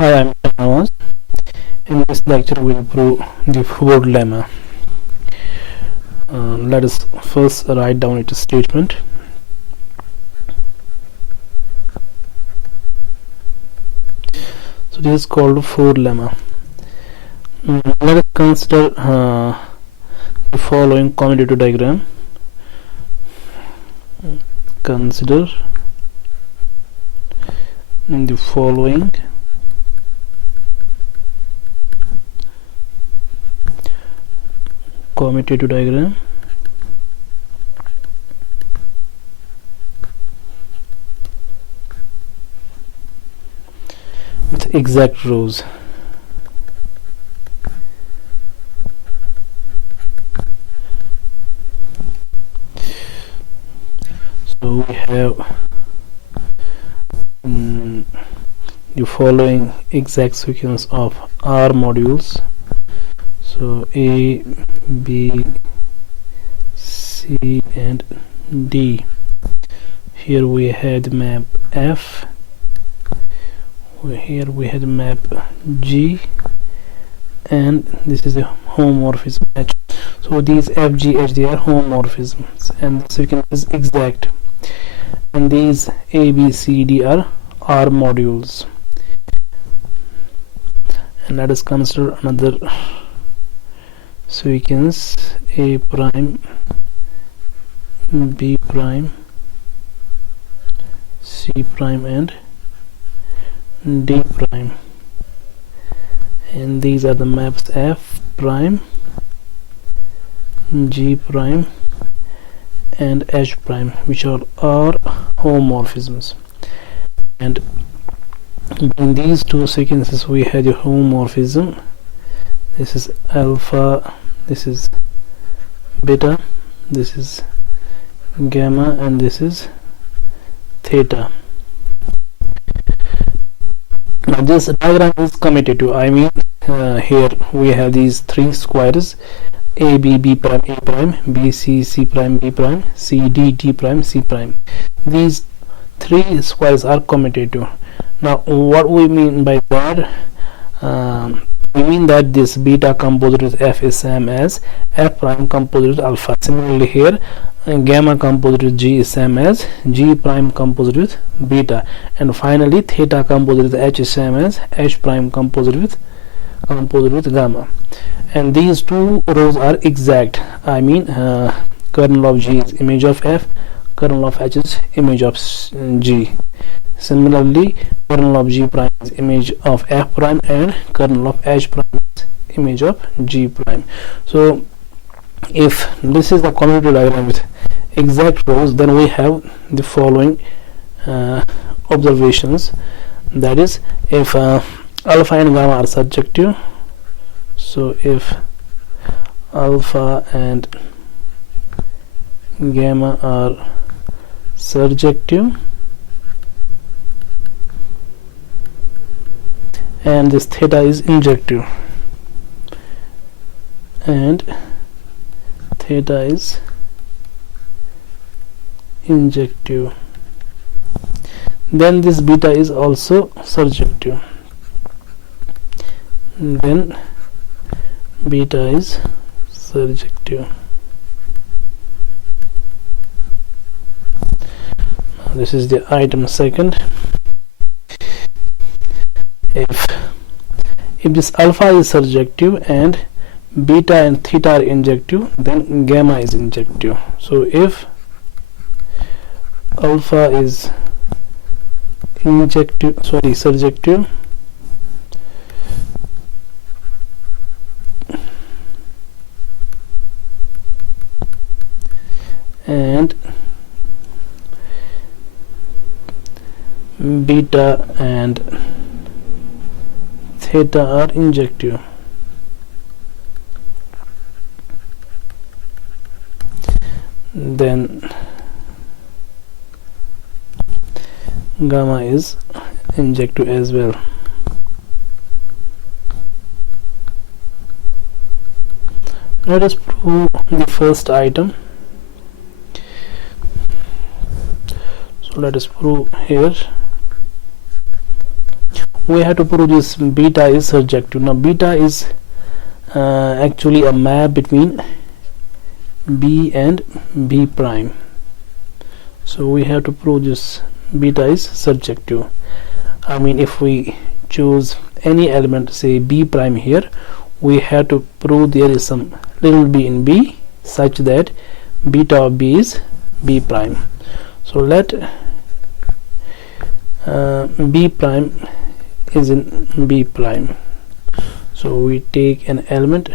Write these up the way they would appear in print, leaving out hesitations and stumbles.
Hi, I'm Nawaz. In this lecture, we'll prove the Ford lemma. Let us first write down its statement. So this is called Ford lemma. Let us consider the following commutative diagram. Consider the following commutative diagram. With exact rows. So we have the following exact sequence of R modules. So A, B, C and D. Here we had map F. Here we had map G, and this is a homomorphism H. So these F, G, H, they are homomorphisms, and the sequence is exact. And these A, B, C, D are R modules. And let us consider another sequence: A prime, B prime, C prime and D prime, and these are the maps F prime, G prime and H prime, which are homomorphisms. And in these two sequences we had a homomorphism. This is alpha, this is beta, this is gamma, and this is theta. Now this diagram is commutative. I mean, here we have these three squares: A, B, B prime, A prime, B, C, C prime, B prime, C, D, D prime, C prime. These three squares are commutative. Now what we mean by that? We mean that this beta composite with F is same as F prime composite with alpha. Similarly here, gamma composite with G is same as G prime composite with beta, and finally theta composite with H is same as H prime composite with gamma. And these two rows are exact. I mean, kernel of G is image of F, kernel of H is image of G. Similarly, kernel of G prime is image of F prime, and kernel of H prime is image of G prime. So if this is the commutative diagram with exact rows, then we have the following observations. That is, if alpha and gamma are surjective, so if alpha and gamma are surjective, and this theta is injective, and theta is injective, then this beta is also surjective, then beta is surjective. Now this is the item second. If this alpha is surjective and beta and theta are injective, then gamma is injective. So if alpha is surjective, and beta and theta are injective, then gamma is injective as well. Let us prove the first item. So let us prove here we have to prove this beta is surjective. Now beta is actually a map between B and B prime, so we have to prove this beta is surjective. I mean, if we choose any element, say B prime here, we have to prove there is some little b in B such that beta of B is B prime. So let B prime is in B prime, so we take an element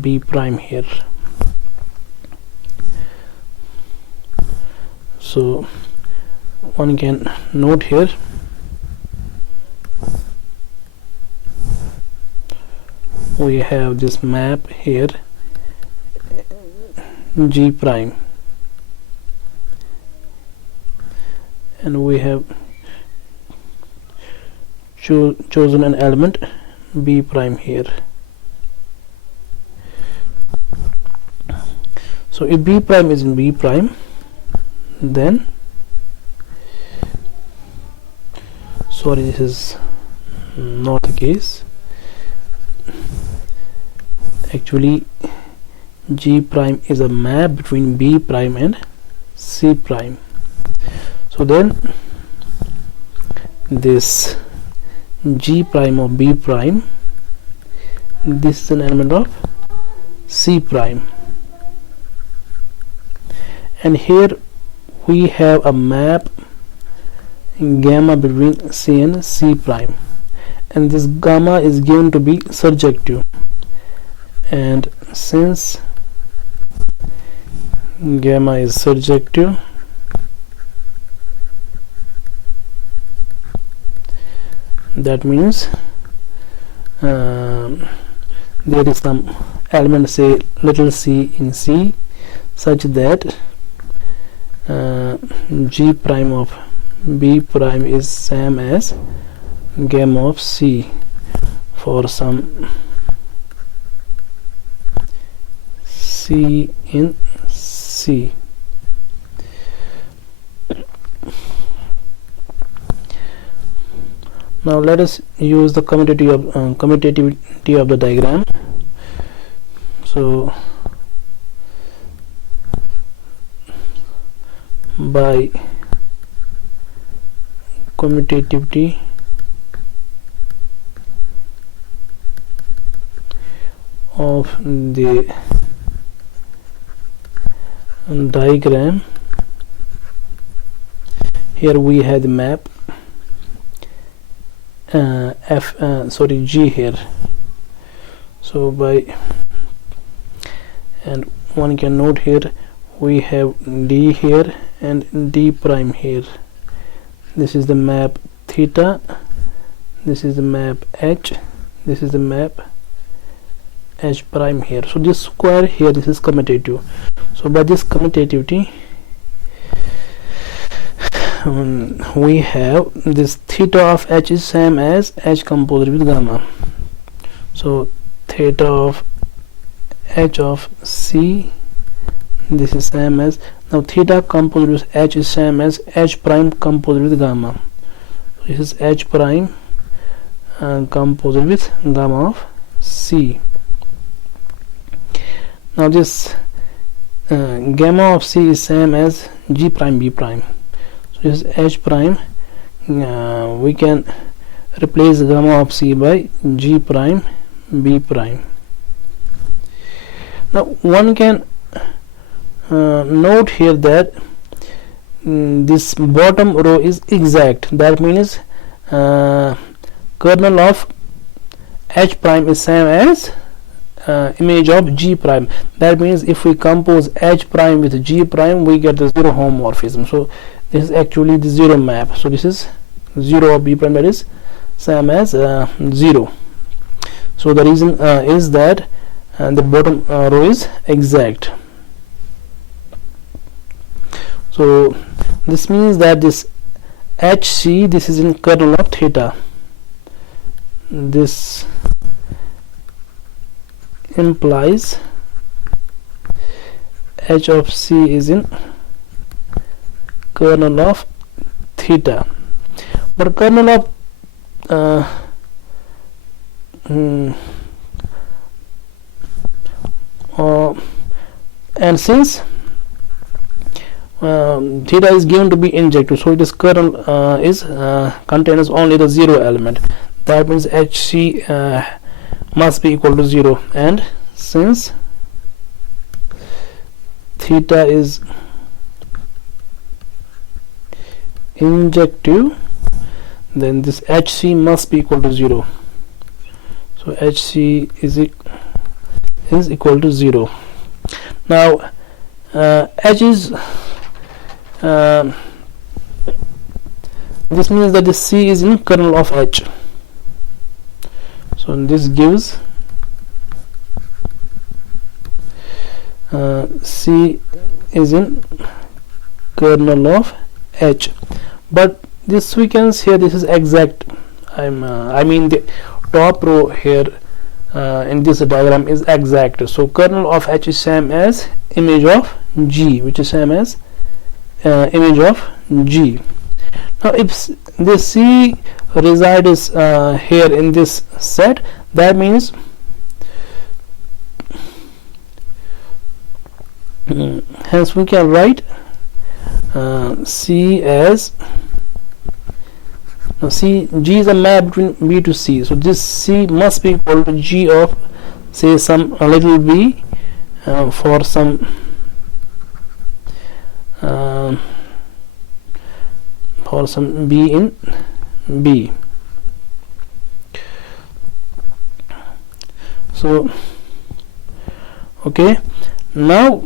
B prime here. So one can note here we have this map here G prime, and we have chosen an element B prime here. So if B prime is in B prime, then sorry, this is not the case. Actually G prime is a map between B prime and C prime. So then this G prime of B prime, this is an element of C prime, and here we have a map gamma between C and C prime, and this gamma is given to be surjective, and since gamma is surjective, that means there is some element, say little c in C, such that G prime of B prime is same as gamma of C for some C in C. Now let us use the commutativity of the diagram. So by commutativity of the diagram, here we have the map G here. So by, and one can note here we have D here and D prime here. This is the map theta, this is the map H, this is the map H prime here. So this square here, this is commutative. So by this commutativity we have this theta of H is same as H composite with gamma. So theta of H of C, this is same as, now theta composite with H is same as H prime composite with gamma. So this is H prime composite with gamma of C. Now this gamma of C is same as G prime B prime. So this is H prime, we can replace gamma of C by G prime B prime. Now one can note here that this bottom row is exact. That means kernel of H prime is same as image of G prime. That means if we compose H prime with G prime, we get the zero homomorphism. So this is actually the zero map. So this is zero of B prime, that is same as 0. So the reason is that the bottom row is exact. So this means that this HC, this is in kernel of theta. This implies H of C is in kernel of theta. But kernel of and since theta is given to be injective, so this kernel is contains only the zero element. That means HC must be equal to 0, and since theta is injective, then this HC must be equal to 0. So HC is equal to 0. Now H is this means that the C is in kernel of H. So this gives C is in kernel of H, but this we can say this is exact. I mean the top row here in this diagram is exact. So kernel of H is same as image of G, which is same as image of G. Now if this C resides here in this set, that means hence we can write C as G is a map between B to C, so this C must be equal to G of say some little b for some B in B. So okay, now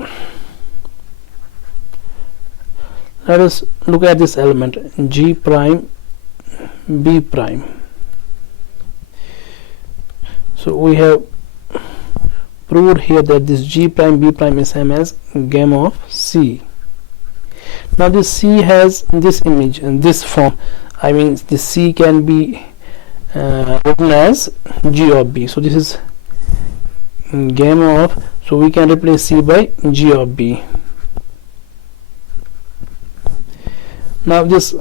let us look at this element G prime B prime. So we have proved here that this G prime B prime is same as gamma of C. Now this C has this image in this form. I mean this C can be written as G of B. So this is gamma of, so we can replace C by G of B. Now this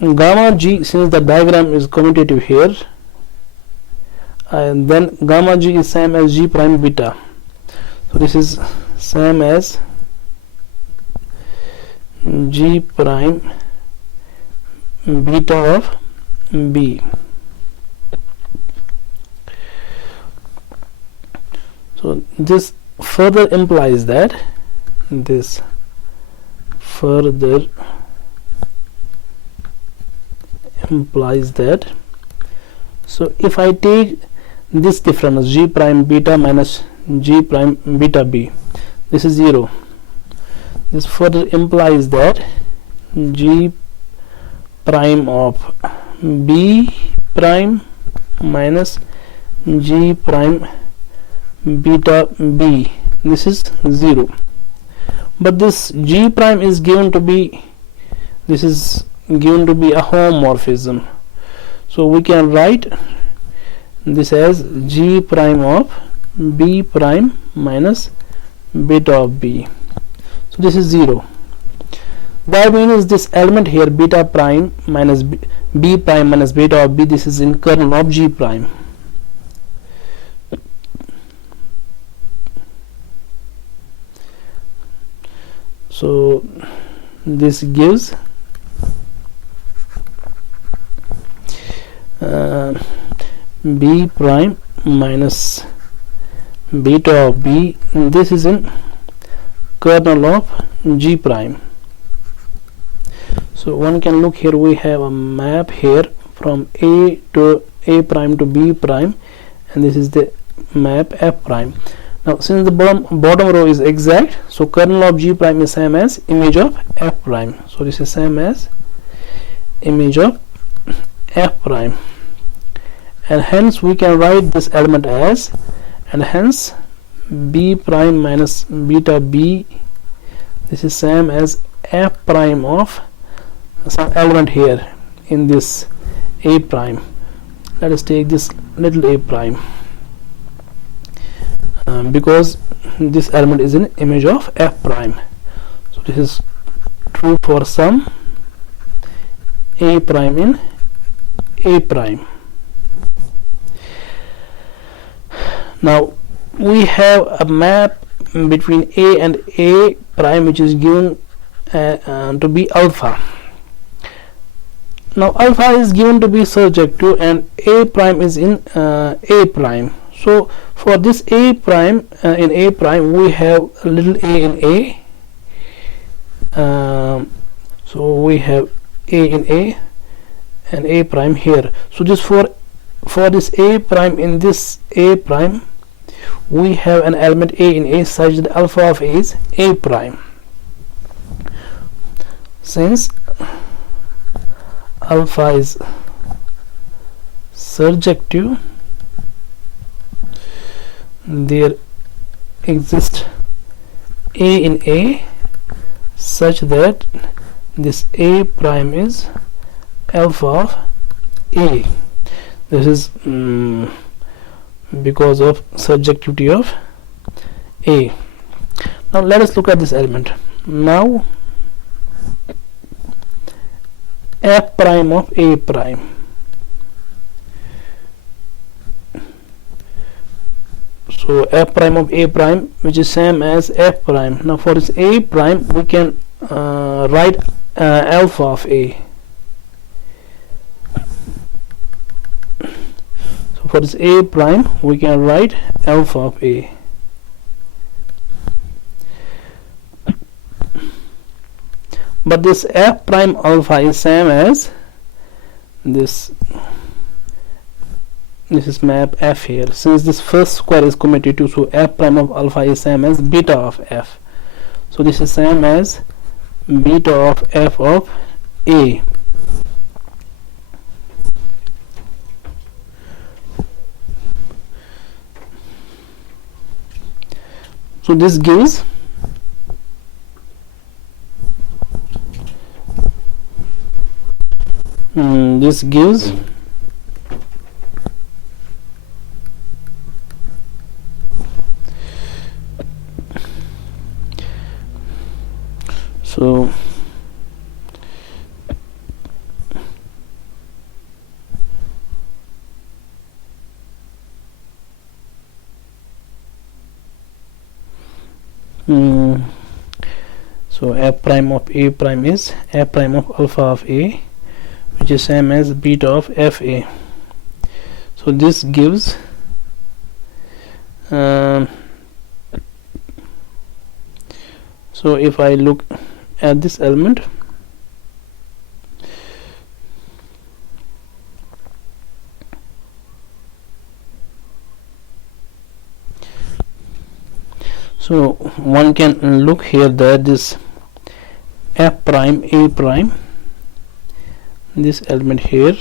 gamma G, since the diagram is commutative here, and then gamma G is same as G prime beta. So this is same as G prime beta of B. So this further implies that so if I take this difference G prime beta minus G prime beta B, this is 0. This further implies that G prime of B prime minus G prime beta B, this is 0. But this G prime is given to be, this is given to be a homomorphism. So we can write this as G prime of B prime minus beta of B. So this is 0. That means this element here beta prime minus B prime minus beta of B, this is in kernel of G prime. So this gives B prime minus beta of B, this is in kernel of G prime. So one can look here, we have a map here from A to A prime to B prime, and this is the map F prime. Now since the bottom row is exact, so kernel of G prime is same as image of F prime. So this is same as image of F prime, and hence we can write this element as, and hence B prime minus beta B, this is same as F prime of some element here in this A prime. Let us take this little a prime, because this element is an image of F prime. So this is true for some A prime in A prime. Now we have a map between A and A prime which is given to be alpha. Now alpha is given to be surjective and A prime is in A prime. So for this A prime, in A prime we have a little a in A. So we have A in A and A prime here. So this for this A prime, in this A prime we have an element A in A such that alpha of A is A prime. Since alpha is surjective, there exists A in A such that this A prime is alpha of A. This is because of surjectivity of A. Now let us look at this element. Now f prime of A prime. So f prime of A prime, which is same as f prime. Now for this A prime we can write alpha of A. So for this A prime we can write alpha of A. But this f prime alpha is same as this. This is map f here. Since this first square is commutative, so f prime of alpha is same as beta of f. So this is same as beta of f of A. So this gives so so f prime of A prime is f prime of alpha of A, which is same as beta of fa. So this gives so if I look at this element, so one can look here that this f prime A prime, this element here,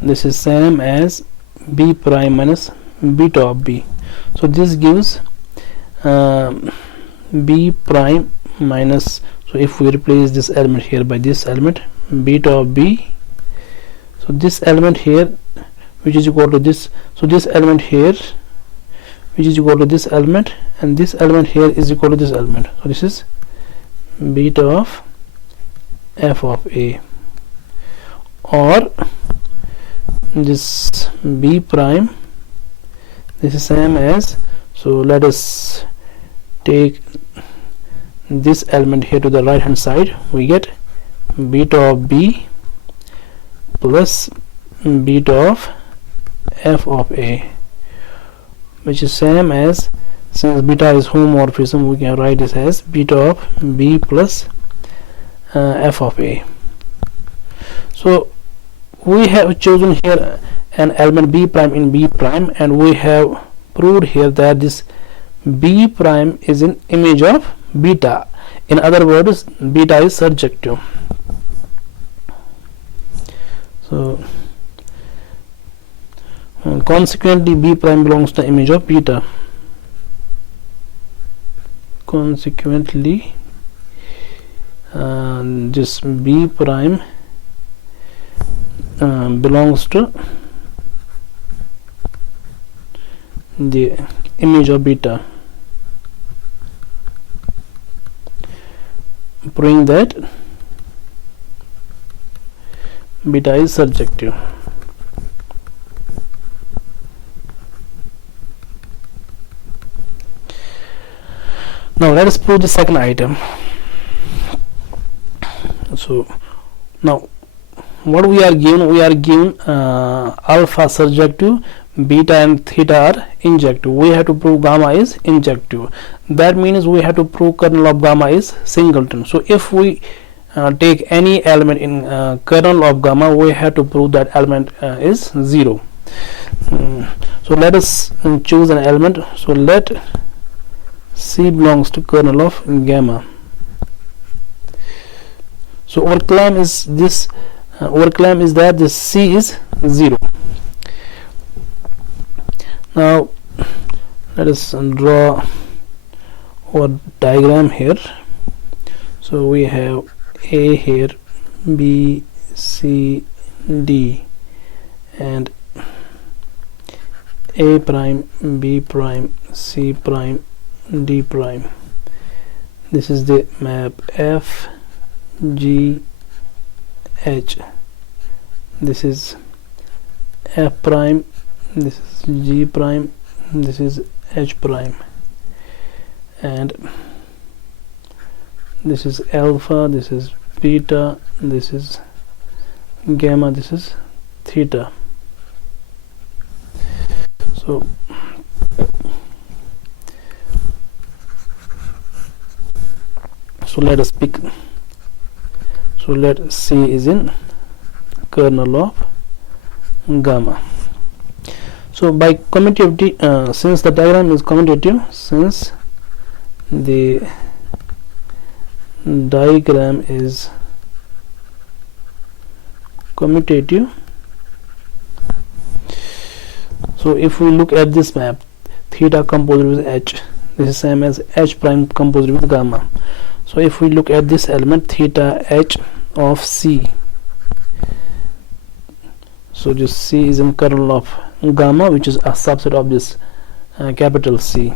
this is same as B prime minus beta of B. So this gives B prime minus, so if we replace this element here by this element beta of B, so this element here which is equal to this, so this element here which is equal to this element, and this element here is equal to this element. So this is beta of f of A, or this B prime, this is same as, so let us take this element here to the right hand side, we get beta of B plus beta of f of A, which is same as, since beta is homomorphism, we can write this as beta of B plus f of A. So we have chosen here an element B prime in B prime, and we have proved here that this B prime is an image of beta. In other words, beta is surjective. So consequently B prime belongs to the image of beta. Consequently this B prime belongs to the image of beta, proving that beta is surjective. Now let us prove the second item. So now what we are given, alpha surjective, beta and theta are injective. We have to prove gamma is injective. That means we have to prove kernel of gamma is singleton. So if we take any element in kernel of gamma, we have to prove that element is 0. So let us choose an element. So let C belongs to kernel of gamma. So our claim is this. Our claim is that this C is 0. Now let us draw our diagram here. So we have A here, B, C, D, and A prime, B prime, C prime, D prime. This is the map F, G, H. This is F prime, this is G prime, this is H prime, and this is alpha, this is beta, this is gamma, this is theta. So let us pick. So let C is in kernel of gamma. So by commutativity, since the diagram is commutative, since the diagram is commutative, so if we look at this map, theta composed with H, this is same as H prime composed with gamma. So if we look at this element theta H of C, so this C is in kernel of gamma, which is a subset of this capital C.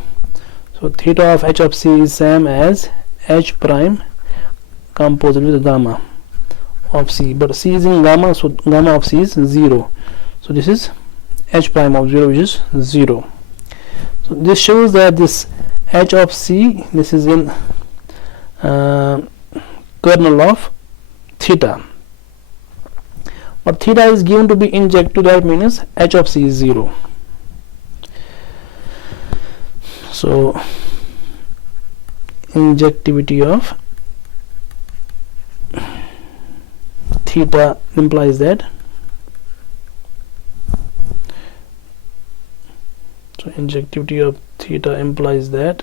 So theta of H of C is same as H prime composed with gamma of C, but C is in gamma, so gamma of C is 0. So this is H prime of 0, which is 0. So this shows that this H of C, this is in kernel of theta, but theta is given to be injective. That means H of C is 0. So injectivity of theta implies that, so injectivity of theta implies that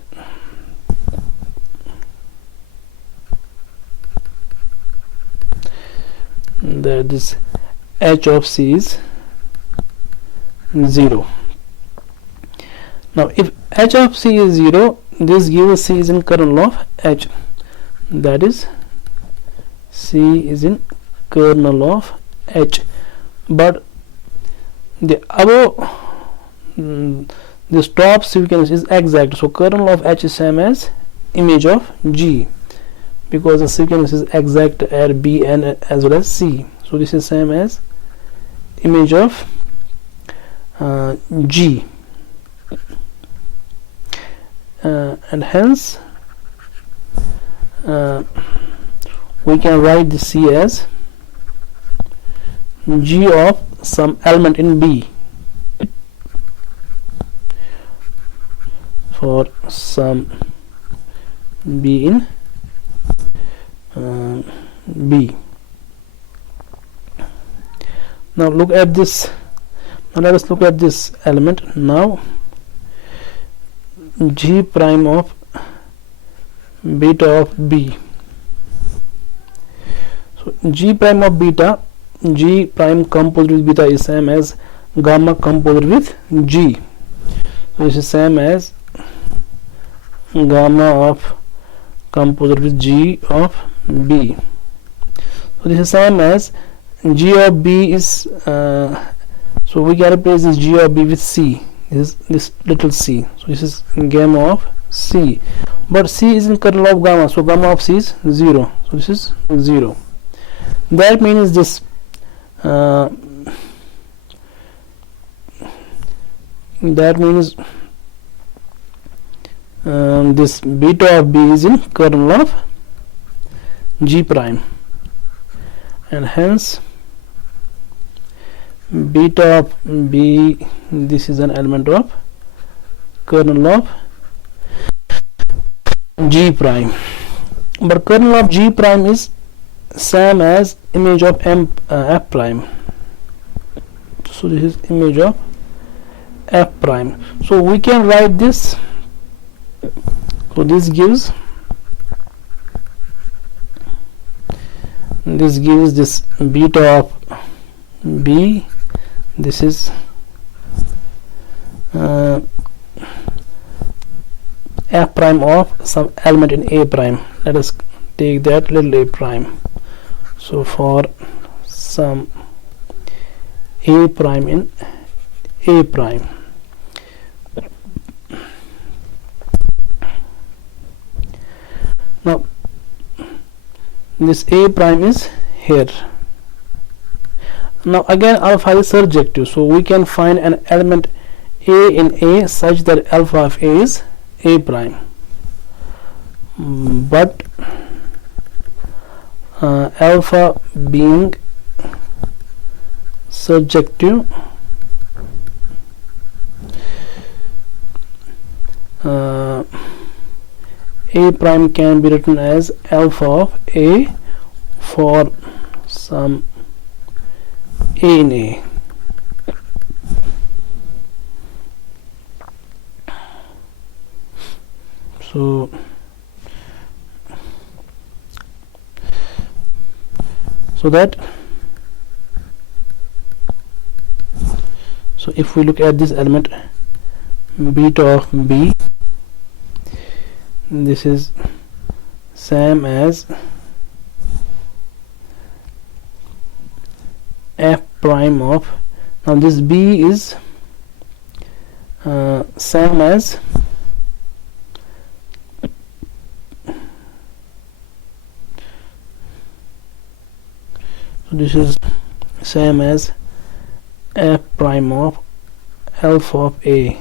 this H of C is 0. Now if H of C is 0, this gives C is in kernel of H, that is C is in kernel of H, but the above this top sequence is exact, so kernel of H is same as image of G, because the sequence is exact at B and as well as C. So this is same as image of G, and hence we can write the C as G of some element in B, for some B in B. Now look at this. Now let us look at this element. Now G prime of beta of B. So G prime of beta, G prime composed with beta is same as gamma composed with G. So this is same as gamma of composed with G of B. So this is same as G of B is so we can replace this G of B with C, this little c. So this is gamma of C, but C is in kernel of gamma, so gamma of C is 0. So this is 0. That means this uh, that means this beta of b is in kernel of G prime, and hence beta of b, this is an element of kernel of G prime. But kernel of G prime is same as image of f prime. So this is image of f prime. So we can write this. So this gives this beta of b. This is f prime of some element in a prime. Let us take that little a prime. So for some a prime in a prime, now this a prime is here. Now again alpha is surjective, so we can find an element a in a such that alpha of a is a prime, but alpha being surjective, a prime can be written as alpha of a for some a in a. So if we look at this element beta of b, this is same as f prime of, now this b is same as this is same as f prime of alpha of a.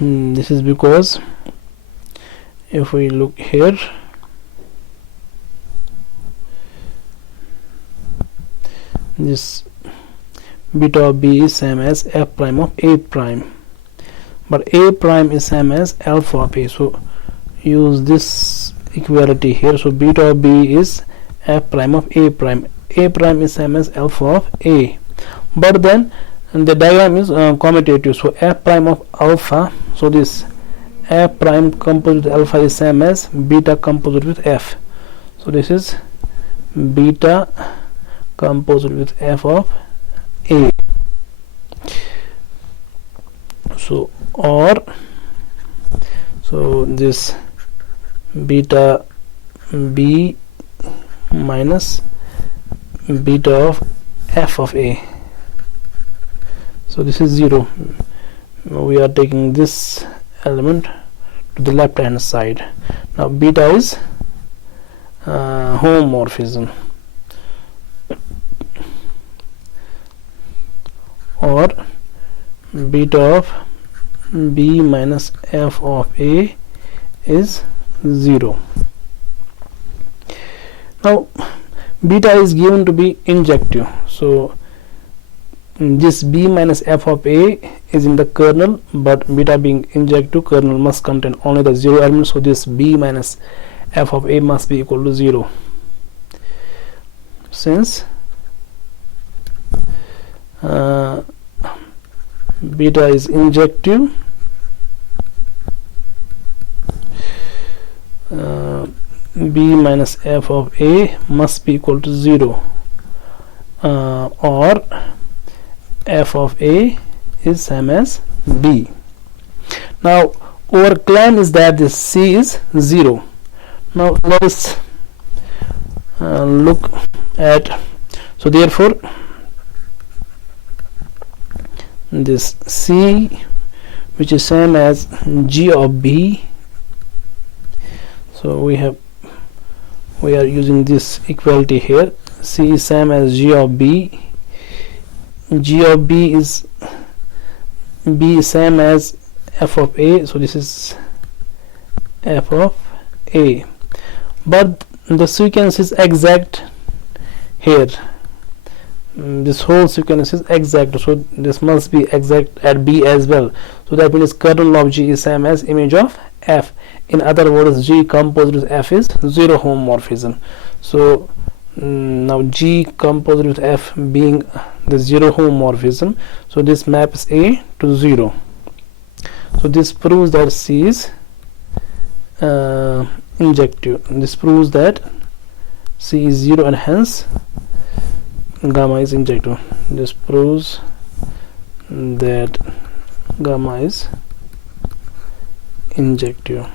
This is because if we look here, this beta of b is same as f prime of a prime, but a prime is same as alpha of a, so use this equality here. So beta of b is f prime of a prime is same as alpha of a, but then the diagram is commutative, so f prime of alpha, so this f prime composite with alpha is same as beta composite with f, so this is beta composite with f of a. So this beta b minus beta of f of a, so this is 0. We are taking this element to the left hand side. Now beta is homomorphism, or beta of b minus f of a is 0. Now beta is given to be injective, so this b minus f of a is in the kernel, but beta being injective, kernel must contain only the 0 element, so this b minus f of a must be equal to 0. Since beta is injective, b minus f of a must be equal to 0, or f of a is same as b. Now our claim is that this c is 0. Now let us look at, so therefore this c, which is same as g of b, So we are using this equality here. C is same as G of B. G of B is same as f of A, so this is f of A, but the sequence is exact here. This whole sequence is exact, so this must be exact at B as well. So that means kernel of G is same as image of F. In other words, G composed with F is zero homomorphism. So now G composed with F being the zero homomorphism, so this maps A to 0. So this proves that C is injective. This proves that C is 0 and hence gamma is injective. This proves that gamma is injective.